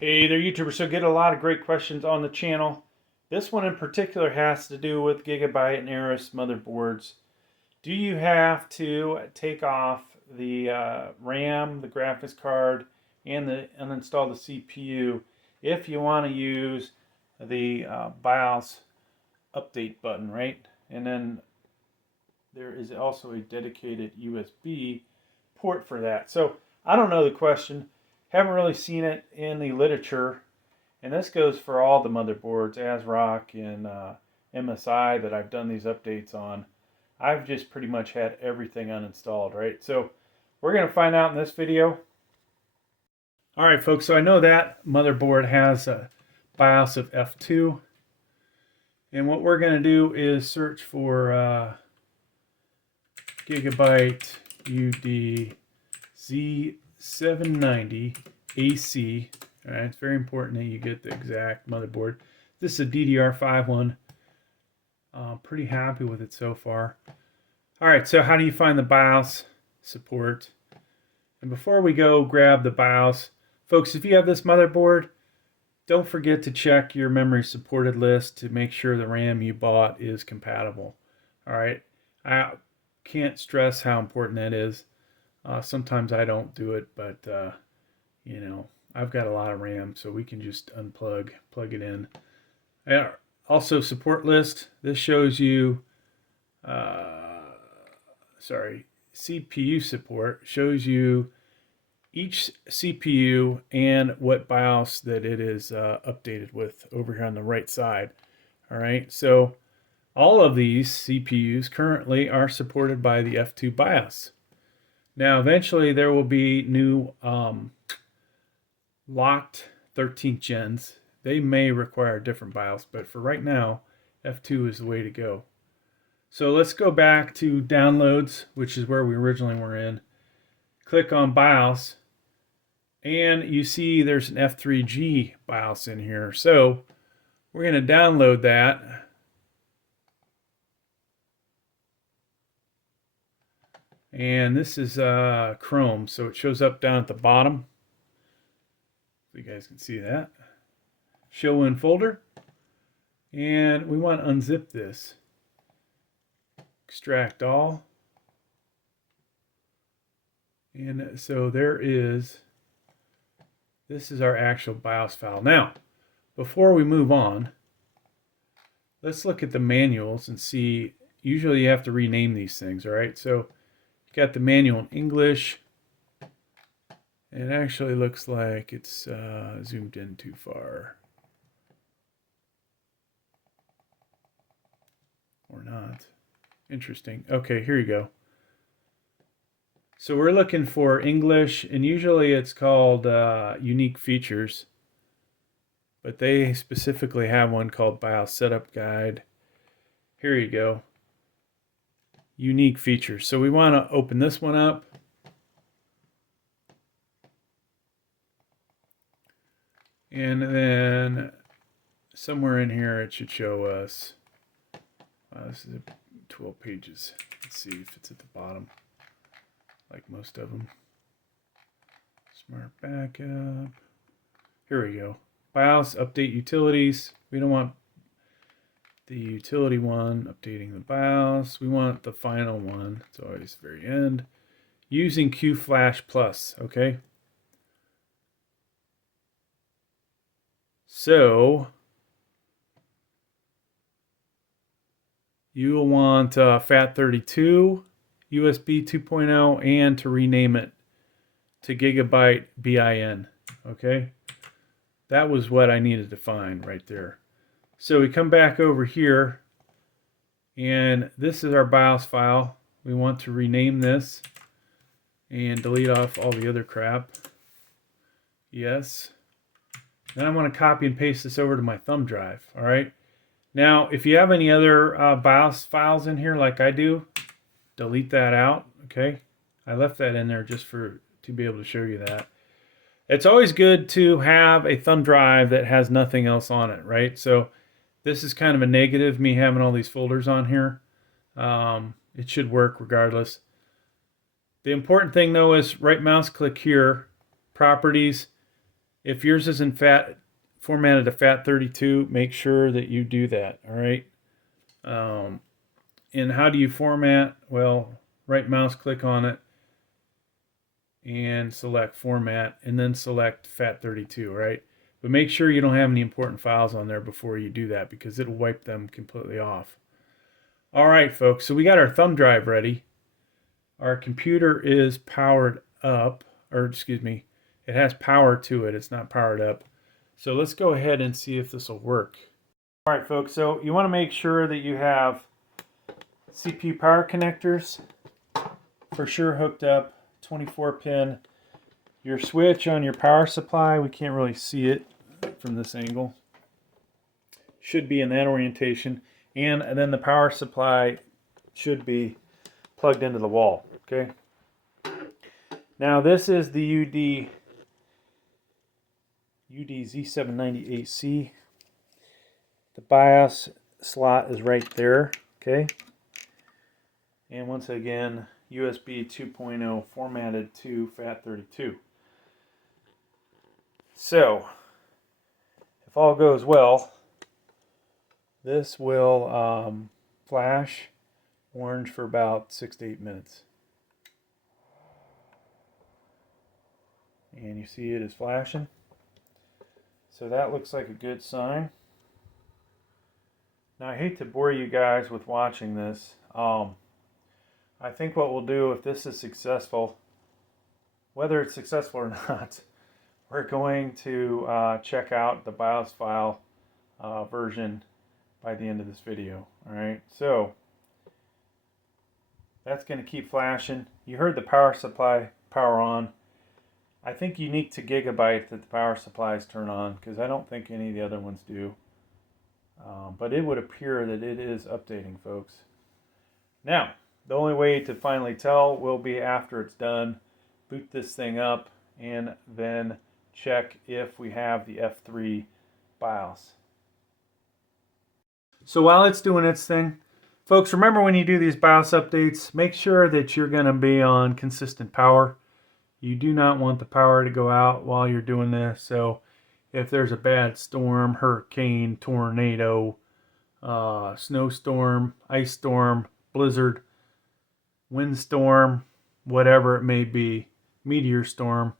Hey there, YouTubers. So get a lot of great questions on the channel. This one in particular has to do with Gigabyte and Aorus motherboards. Do you have to take off the RAM, the graphics card, and uninstall the CPU if you want to use the BIOS update button, right? And then there is also a dedicated USB port for that. So I don't know the question. Haven't really seen it in the literature, and this goes for all the motherboards, ASRock and MSI that I've done these updates on. I've just pretty much had everything uninstalled, right? So we're going to find out in this video. All right, folks, so I know that motherboard has a BIOS of F2. And what we're going to do is search for Gigabyte UD Z790 AC. All right, it's very important that you get the exact motherboard. This is a DDR5 one. Pretty happy with it so far. All right, so how do you find the BIOS support? And before we go grab the BIOS, folks, if you have this motherboard, don't forget to check your memory supported list to make sure the RAM you bought is compatible. All right, I can't stress how important that is. Sometimes I don't do it, but you know, I've got a lot of RAM, so we can just plug it in. Also, support list. This shows you, CPU support shows you each CPU and what BIOS that it is updated with over here on the right side. All right, so all of these CPUs currently are supported by the F2 BIOS. Now, eventually there will be new locked 13th gens. They may require a different BIOS, but for right now, F2 is the way to go. So let's go back to downloads, which is where we originally were in. Click on BIOS, and you see there's an F3G BIOS in here. So we're going to download that. And this is Chrome, so it shows up down at the bottom. So you guys can see that. Show in folder. And we want to unzip this. Extract all. And so this is our actual BIOS file. Now, before we move on, let's look at the manuals and see. Usually you have to rename these things, all right? So you got the manual in English. It actually looks like it's zoomed in too far. Or not. Interesting. Okay, here you go. So we're looking for English, and usually it's called unique features. But they specifically have one called BIOS Setup Guide. Here you go. Unique features. So we want to open this one up. And then somewhere in here it should show us. This is 12 pages. Let's see if it's at the bottom, like most of them. Smart backup. Here we go. BIOS update utilities. We don't want the utility one updating the BIOS. We want the final one. It's always the very end. Using Q-Flash Plus. Okay. So you will want FAT32, USB 2.0, and to rename it to Gigabyte BIN. Okay, that was what I needed to find right there. So we come back over here, and this is our BIOS file. We want to rename this and delete off all the other crap. Yes. Then I want to copy and paste this over to my thumb drive. All right. Now, if you have any other BIOS files in here like I do, delete that out. Okay. I left that in there just to be able to show you that. It's always good to have a thumb drive that has nothing else on it, right? So this is kind of a negative, me having all these folders on here. It should work regardless. The important thing though is right mouse click here, properties, If yours isn't formatted to FAT32, make sure that you do that. All right. And how do you format? Well, right mouse click on it and select format, and then select FAT32, right? But make sure you don't have any important files on there before you do that, because it'll wipe them completely off. All right, folks, so we got our thumb drive ready. Our computer is powered up, or excuse me, it has power to it. It's not powered up. So let's go ahead and see if this will work. All right, folks, so you want to make sure that you have CPU power connectors for sure hooked up, 24 pin. Your switch on your power supply, we can't really see it from this angle, should be in that orientation, and then the power supply should be plugged into the wall. Okay, now this is the UD-Z790AC. The BIOS slot is right there. Okay, and once again, USB 2.0 formatted to FAT32. So, if all goes well, this will flash orange for about 6 to 8 minutes. And you see it is flashing. So that looks like a good sign. Now I hate to bore you guys with watching this. I think what we'll do, if this is successful, whether it's successful or not, we're going to check out the BIOS file version by the end of this video. Alright, so that's going to keep flashing. You heard the power supply power on. I think unique to Gigabyte that the power supplies turn on, because I don't think any of the other ones do. But it would appear that it is updating, folks. Now, the only way to finally tell will be after it's done. Boot this thing up and then check if we have the F3 BIOS. So while it's doing its thing, folks, remember when you do these BIOS updates, make sure that you're going to be on consistent power. You do not want the power to go out while you're doing this. So if there's a bad storm, hurricane, tornado, snowstorm, ice storm, blizzard, windstorm, whatever it may be, meteor storm,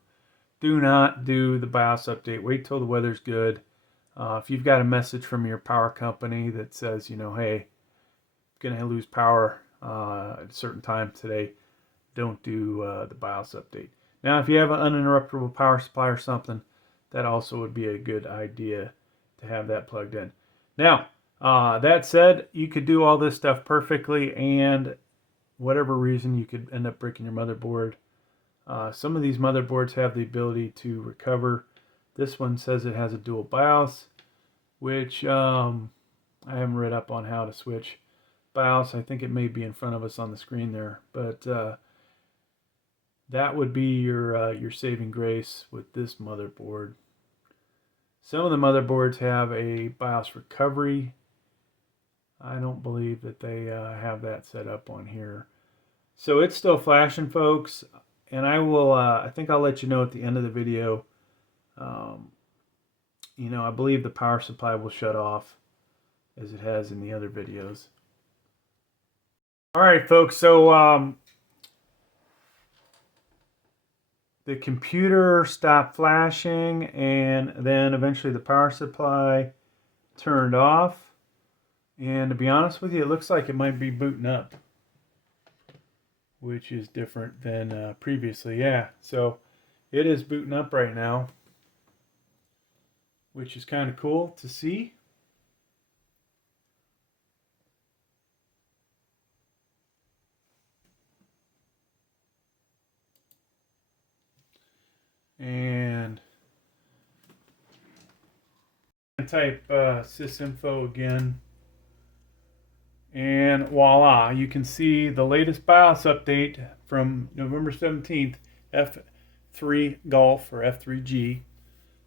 do not do the BIOS update. Wait till the weather's good. If you've got a message from your power company that says, you know, hey, going to lose power at a certain time today, don't do the BIOS update. Now, if you have an uninterruptible power supply or something, that also would be a good idea to have that plugged in. Now, that said, you could do all this stuff perfectly, and whatever reason, you could end up breaking your motherboard. Some of these motherboards have the ability to recover. This one says it has a dual BIOS, which I haven't read up on how to switch BIOS. I think it may be in front of us on the screen there, but that would be your saving grace with this motherboard. Some of the motherboards have a BIOS recovery. I don't believe that they have that set up on here. So it's still flashing, folks, and I think I'll let you know at the end of the video. You know, I believe the power supply will shut off as it has in the other videos. All right, folks, so the computer stopped flashing, and then eventually the power supply turned off. And to be honest with you, it looks like it might be booting up, which is different than previously. Yeah, so it is booting up right now, which is kind of cool to see. And type sysinfo again, and voila, you can see the latest BIOS update from November 17th, F3 Golf or F3G.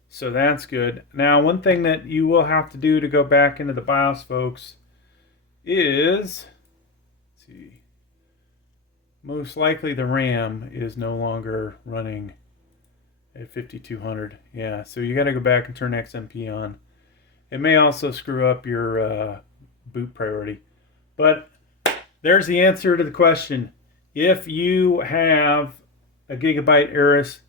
So that's good. Now, one thing that you will have to do to go back into the BIOS, folks, is, let's see, most likely the RAM is no longer running at 5200. Yeah, so you got to go back and turn XMP on. It may also screw up your boot priority. But there's the answer to the question. If you have a Gigabyte Aorus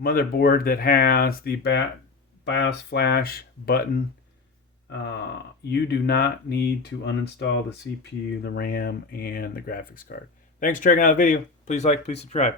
motherboard that has the BIOS flash button, you do not need to uninstall the CPU, the RAM, and the graphics card. Thanks for checking out the video. Please like, please subscribe.